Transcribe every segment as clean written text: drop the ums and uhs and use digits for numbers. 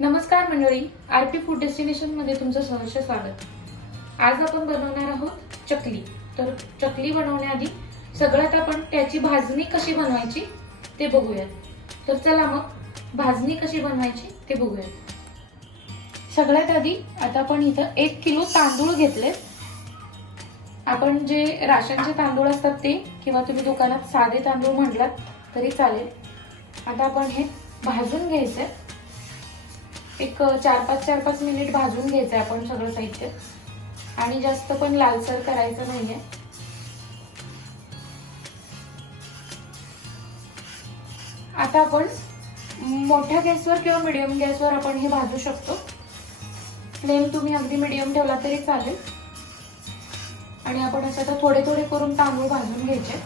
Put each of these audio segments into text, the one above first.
नमस्कार मंडळी, RP food destination मध्ये तुमचं सहर्ष स्वागत। आज आपण बनवणार आहोत चकली। तर चकली बनवण्याआधी सगळ्यात आपण त्याची भाजणी कशी बनवायची ते बघूयात। तर चला मग भाजणी कशी बनवायची ते बघूयात। सगळ्यात आधी आता आपण इथं 1 किलो तांदूळ घेतले। आपण जे राशनचे तांदूळ असतात ते किंवा तुम्ही दुकानात साधे तांदूळ म्हटलात तरी चालेल। आता आपण हे भाजून घ्यायचे। एक 4-5 मिनिट भाजून घ्यायचे आपण सगळं साहित्य, आणि जास्त पण लालसर करायचं नाहीये। आता आपण मोठ्या गॅसवर किंवा मीडियम गॅसवर आपण हे भाजू शकतो। फ्लेम तुम्ही अगदी मीडियम ठेवला तरी चालेल। आणि आपण असं आता थोडे थोडे करून तांदूळ भाजून घ्यायचे,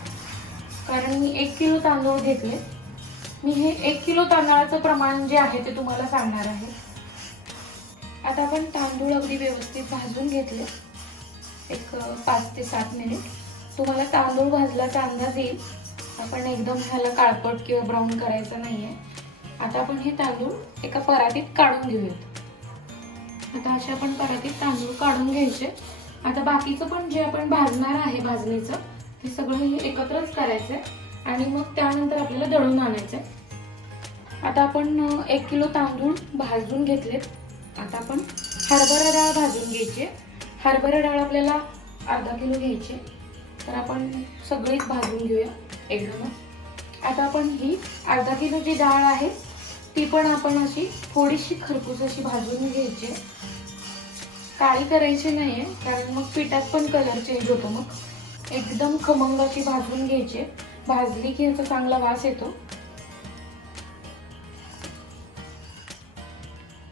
कारण मी 1 किलो तांदूळ घेतले। मी हे 1 किलो तांदळाचं प्रमाण जे आहे ते तुम्हाला सांगणार आहे। आता आपण तांदूळ अगदी व्यवस्थित भाजून घेतले, एक 5 ते 7 मिनिट। तुम्हाला तांदूळ भाजल्याचा अंदाज येईल। आपण एकदम ह्याला काळपट किंवा ब्राऊन करायचं नाहीये। आता आपण हे तांदूळ एका परातीत काढून घेऊयात। आता अशा आपण परातीत तांदूळ काढून घ्यायचे। आता बाकीचं पण जे आपण भाजणार आहे भाजणीचं ते सगळं हे एकत्रच करायचंय, आणि मग त्यानंतर आपल्याला दळून आणायचंय। आता आपण 1 किलो तांदूळ भाजून घेतलेत। आता आपण हरभरा डाळ भाजून घ्यायची। हरभरा डाळ आपल्याला अर्धा किलो घ्यायची। तर आपण सगळीच भाजून घेऊया एकदमच। आता आपण ही अर्धा किलो जी डाळ आहे ती पण आपण अशी थोडीशी खरपूस अशी भाजून घ्यायची। काळी करायची नाहीये, कारण मग पिठात पण कलर चेंज होतो। मग एकदम खमंग अशी भाजून घ्यायची। भाजली की याचा चांगला वास येतो।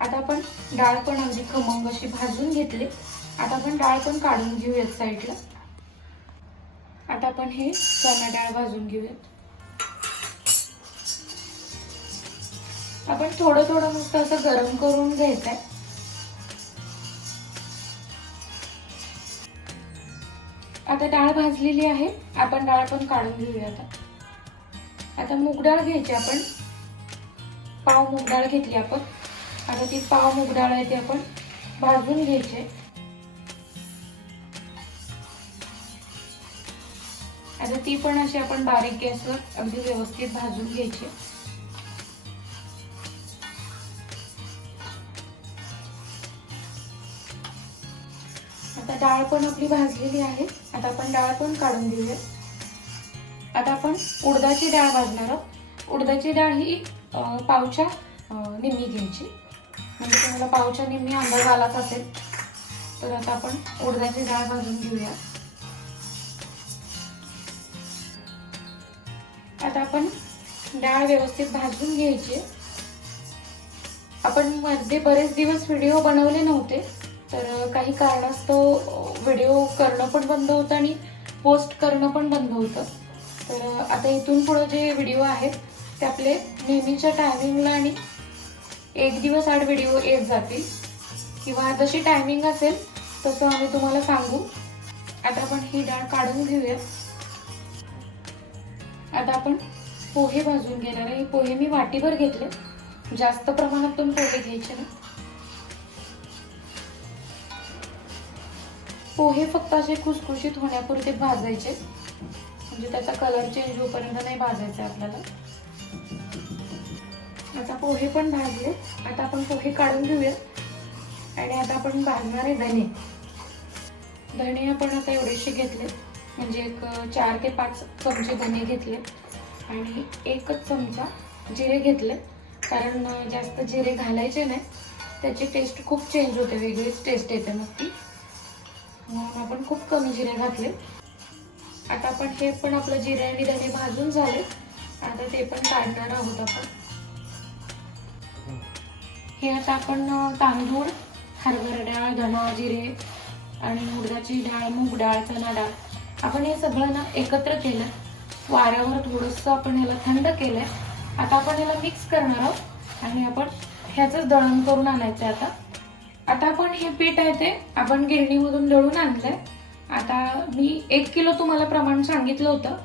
आता आपण डाळ पण अगदी खमंग अशी भाजून घेतली। आता आपण डाळ पण काढून घेऊयात साईडला। आता आपण हे चणा डाळ भाजून घेऊयात। आपण थोडं थोडं मस्त असं गरम करून घ्यायचंय। आता डाळ भाजलेली आहे, आपण डाळ पण काढून घेऊयात। आता मूग डाळ घ्यायची आपण, पाव मूग डाळ घेतली आपण। आता ती पाव मूग डाळ आहे ती आपण भाजून घ्यायची। आता ती पण अशी आपण बारीक गॅसवर अगदी व्यवस्थित भाजून घ्यायची। आता डाळ पण आपली भाजलेली आहे। आता आपण डाळ पण काढून घेऊया। आता आपण उडदाची डाळ भाजणार आहोत। उडदाची डाळ ही पावच्या निम्मी घ्यायची, म्हणजे तुम्हाला पावच्या निम्मी अंदाज आलाच असेल। तर आता आपण उडदाची डाळ भाजून घेऊया। आता आपण डाळ व्यवस्थित भाजून घ्यायची। आपण मध्ये बरेच दिवस व्हिडिओ बनवले नव्हते, तर काही कारणास्तव व्हिडिओ करणं पण बंद होतं आणि पोस्ट करणं पण बंद होतं। तर आता इथून पुढे जे व्हिडिओ आहेत ते आपले नेहमीच्या टायमिंगला आणि 1 दिवस आड व्हिडिओ येत जातील, किंवा जशी टायमिंग असेल तसं आम्ही तुम्हाला सांगू। आता आपण ही डाळ काढून घेऊया। आता आपण पोहे भाजून घेणार आहे। पोहे मी वाटीभर घेतले, जास्त प्रमाणात पण पोहे घ्यायचे ना। पोहे फक्त असे खुसखुशीत होण्यापुरते भाजायचे, म्हणजे त्याचा कलर चेंज होईपर्यंत नाही भाजायचे आपल्याला। आता पोहे पण भाजले। आता आपण पोहे काढून घेऊया, आणि आता आपण भाजणार आहे धने। धने आपण आता एवढेशे घेतले, म्हणजे एक 4 ते 5 चमचे धने घेतले, आणि 1च चमचा जिरे घेतले। कारण जास्त जिरे घालायचे नाही, त्याची टेस्ट खूप चेंज होते, वेगळीच टेस्ट येते मग ती, म्हणून आपण खूप कमी जिरे घातले। आता आपण हे पण आपलं जिरे आणि धने भाजून झाले। आता ते पण काढणार आहोत आपण। हे आता आपण तांदूळ, हरभरा डाळ, धना, जिरे आणि उडदाची डाळ, मूग डाळ, चणा डाळ आपण हे सगळं ना एकत्र केलं। वाऱ्यावर थोडंसं आपण ह्याला थंड केलंय। आता आपण ह्याला मिक्स करणार आहोत, आणि आपण ह्याचंच दळण करून आणायचं आता। आता आपण हे पीठ आहे ते आपण गिरणीमधून दळून आणलंय। आता मी 1 किलो तुम्हाला प्रमाण सांगितलं होतं,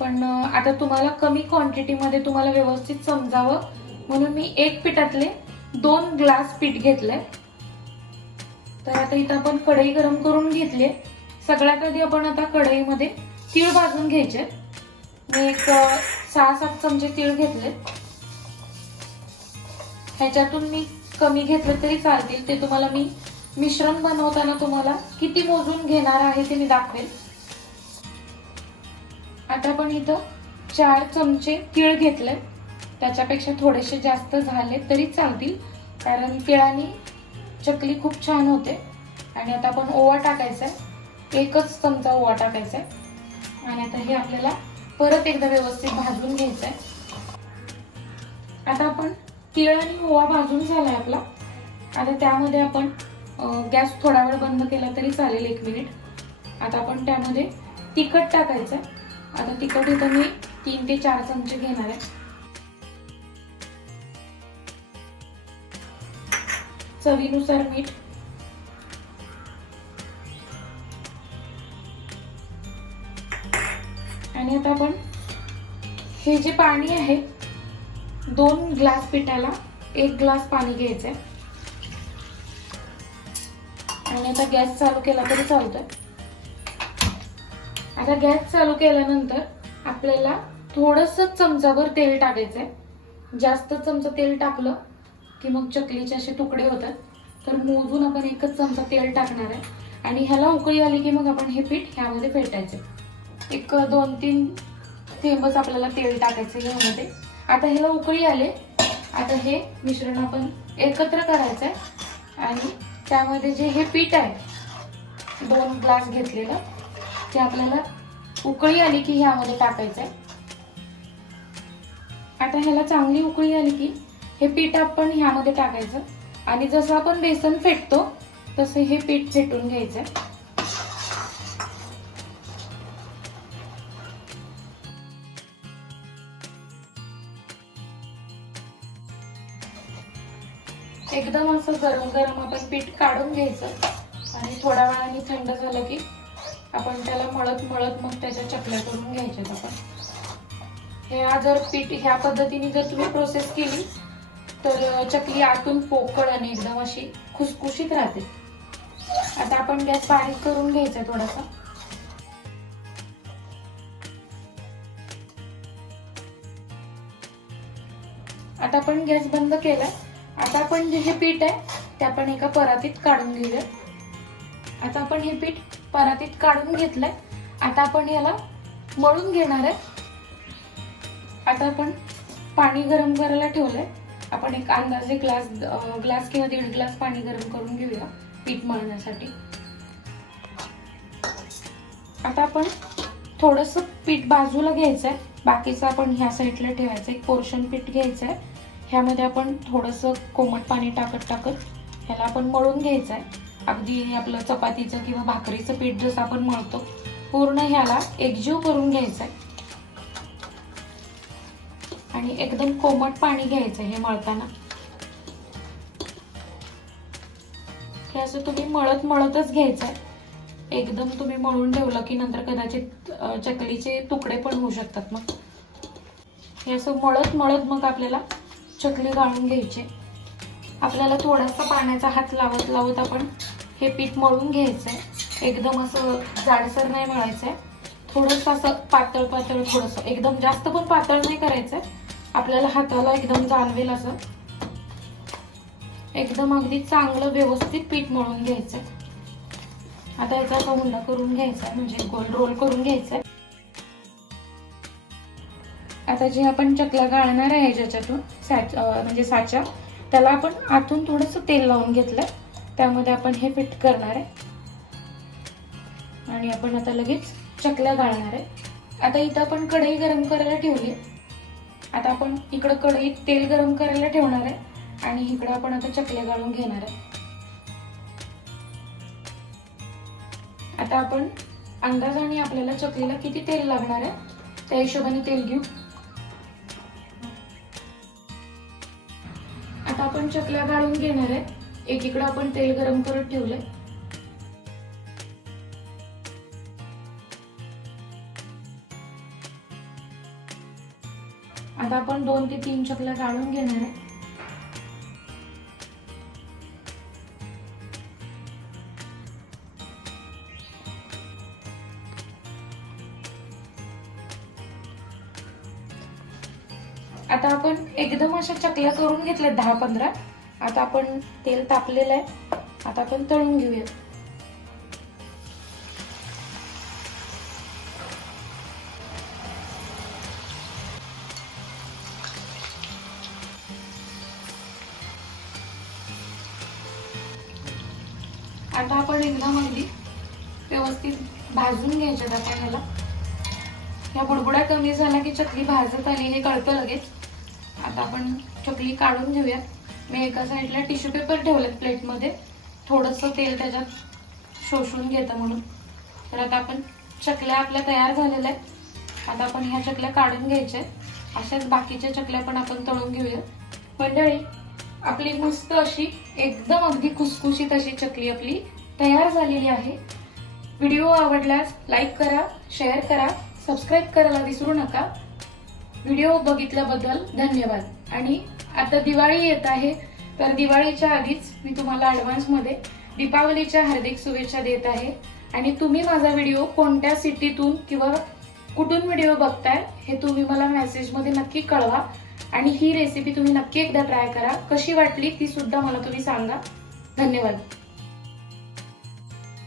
पण आता तुम्हाला कमी क्वांटिटीमध्ये तुम्हाला व्यवस्थित समजावं म्हणून मी 1 पिठातले 2 ग्लास पीठ घेतलंय. तर आता इथं आपण कढई गरम करून घेतली. सगळ्यात आधी आपण आता कढईमध्ये तीळ भाजून घ्यायचे. मी एक 6-7 चमचे तीळ घेतले. ह्याच्यातून मी कमी घेतलं तरी चालतील, ते तुम्हाला मी मिश्रण बनवताना तुम्हाला किती मोजून घेणार आहे ते मी दाखवेल. आता आपण इथं 4 चमचे तीळ घेतले. त्याच्यापेक्षा थोडेसे जास्त झाले तरी चालतील, कारण तिळाने चकली खूप छान होते. आणि आता आपण ओवा टाकायचा आहे. 1च चमचा ओवा टाकायचा आहे. आणि आता हे आपल्याला परत एकदा व्यवस्थित भाजून घ्यायचं आहे. आता आपण तीळ आणि ओवा भाजून झालाय आपला. आता त्यामध्ये आपण गॅस थोडा वेळ बंद केला तरी चालेल, 1 मिनिट. आता आपण त्यामध्ये तिखट टाकायचं. आता तिखट इथं मी 3 ते 4 चमचे घेणार आहे. चवीनुसार मीठ. आणि आता आपण हे जे पाणी आहे, 2 ग्लास पिठाला 1 ग्लास पाणी घ्यायचंय. आणि आता गॅस चालू केला तरी चालतोय. आता गॅस चालू केल्यानंतर आपल्याला थोडंसं चमचाभर तेल टाकायचंय. जास्त चमचा तेल टाकलं की मग चकलीचे असे तुकडे होतात. तर मोजून आपण 1च चमचा तेल टाकणार आहे. आणि ह्याला उकळी आली की मग आपण हे पीठ ह्यामध्ये फेटायचं. एक 2-3 थेंबच आपल्याला तेल टाकायचं ह्यामध्ये. आता ह्याला उकळी आले. आता हे मिश्रण आपण एकत्र करायचंय. आणि त्यामध्ये जे हे पीठ आहे 2 ग्लास घेतलेलं, ते आपल्याला उकळी आली की ह्यामध्ये टाकायचंय. आता ह्याला चांगली उकळी आली की हे पीठ आपण ह्यामध्ये टाकायचं. आणि जसं आपण बेसन फेटतो तसं हे पीठ फेटून घ्यायचंय. एकदम असं गरम गरम आपण पीठ काढून घ्यायचं. आणि थोड्या वेळाने थंड झालं की आपण त्याला मळत मळत मग त्याच्या चकल्या करून घ्यायच्यात. आपण हे जर पीठ ह्या पद्धतीने जर तुम्ही प्रोसेस केली तर चकली आतून पोकळ आणि एकदम अशी खुसखुशीत राहते. आता आपण गॅस बारीक करून घ्यायचा थोडासा. आता आपण गॅस बंद केलाय. आता आपण जे हे पीठ आहे ते आपण एका परातीत काढून घेऊया. आता आपण हे पीठ परातीत काढून घेतलंय. आता आपण याला मळून घेणार आहे. आता आपण पाणी गरम करायला ठेवलंय. आपण एक अंदाजे ग्लास किंवा 1.5 ग्लास पाणी गरम करून घेऊया पीठ मळण्यासाठी. आता आपण थोडंसं पीठ बाजूला घ्यायचंय. बाकीचं आपण ह्या साईडला ठेवायचं. एक पोर्शन पीठ घ्यायचंय. ह्यामध्ये आपण थोडंसं कोमट पाणी टाकत ह्याला आपण मळून घ्यायचंय. अगदी आपलं चपातीचं किंवा भाकरीचं पीठ जसं आपण मळतो पूर्ण ह्याला एकजीव करून घ्यायचंय. आणि एकदम कोमट पाणी घ्यायचंय हे मळताना. हे असं तुम्ही मळत मळतच घ्यायचंय. एकदम तुम्ही मळून ठेवलं की नंतर कदाचित चकलीचे तुकडे पण होऊ शकतात. मग हे असं मळत मळत मग आपल्याला चकली गाळून घ्यायची. आपल्याला थोडासा पाण्याचा हात लावत लावत आपण हे पीठ मळून घ्यायचंय. एकदम असं जाडसर नाही मळायचंय. थोडंसं असं पातळ पातळ, थोडंसं, एकदम जास्त पण पातळ नाही करायचंय. आपल्याला हाताला एकदम जाणवेल असं एकदम अगदी चांगलं व्यवस्थित पीठ मळून घ्यायचंय. आता याचा असा उंडा करून घ्यायचा, म्हणजे गोल रोल करून घ्यायचा. आता जे आपण चकल्या गाळणार आहे ज्याच्यातून म्हणजे साचा, त्याला आपण आतून थोडंसं तेल लावून घेतलंय. त्यामध्ये आपण हे फिट करणार आहे. आणि आपण आता लगेच चकल्या गाळणार आहे. आता इथं आपण कढई गरम करायला ठेवली. आता आपण इकडं कढईत तेल गरम करायला ठेवणार आहे. आणि इकडं आपण आता चकल्या गाळून घेणार आहे. आता आपण अंदाजाने आपल्याला चकलीला किती तेल लागणार आहे त्या हिशोबाने तेल घेऊ. आता आपण चकल्या गाळून घेणार आहे. एकीकडे आपण तेल गरम करत ठेवलंय. आता आपण 2 ते 3 चकल्या गाळून घेणार आहे. आता आपण एकदम अशा चकल्या करून घेतल्या 10-15. आता आपण तेल तापलेलं आहे, आता आपण तळून घेऊया. आता आपण एकदम अगदी व्यवस्थित भाजून घ्यायच्यात आपण ह्याला. ह्या बुडबुड्या कमी झाला की चकली भाजत आली हे कळतं लगेच. आता आपण चकली काढून घेऊया. मी एका साईडला टिश्यू पेपर ठेवलेत प्लेटमध्ये, थोडंसं तेल त्याच्यात शोषून घेतं म्हणून. तर आता आपण चकल्या आपल्या तयार झालेल्या आहेत. आता आपण ह्या चकल्या काढून घ्यायच्या. अशाच बाकीच्या चकल्या पण आपण तळून घेऊया. मंडळी, आपली मस्त अशी एकदम अगदी खुसखुशीत अशी चकली आपली तयार झालेली आहे. व्हिडिओ आवडल्यास लाईक करा, शेअर करा, सबस्क्राईब करायला विसरू नका. व्हिडिओ बघितल्याबद्दल धन्यवाद. आणि आता दिवाळी येत आहे, तर दिवाळीच्या आधीच मी तुम्हाला ॲडव्हान्समध्ये दीपावलीच्या हार्दिक शुभेच्छा देत आहे. आणि तुम्ही माझा व्हिडिओ कोणत्या सिटीतून किंवा कुठून व्हिडिओ बघताय हे तुम्ही मला मेसेजमध्ये नक्की कळवा. आणि ही रेसिपी तुम्ही नक्की एकदा ट्राय करा. कशी वाटली ती सुद्धा मला तुम्ही सांगा. धन्यवाद.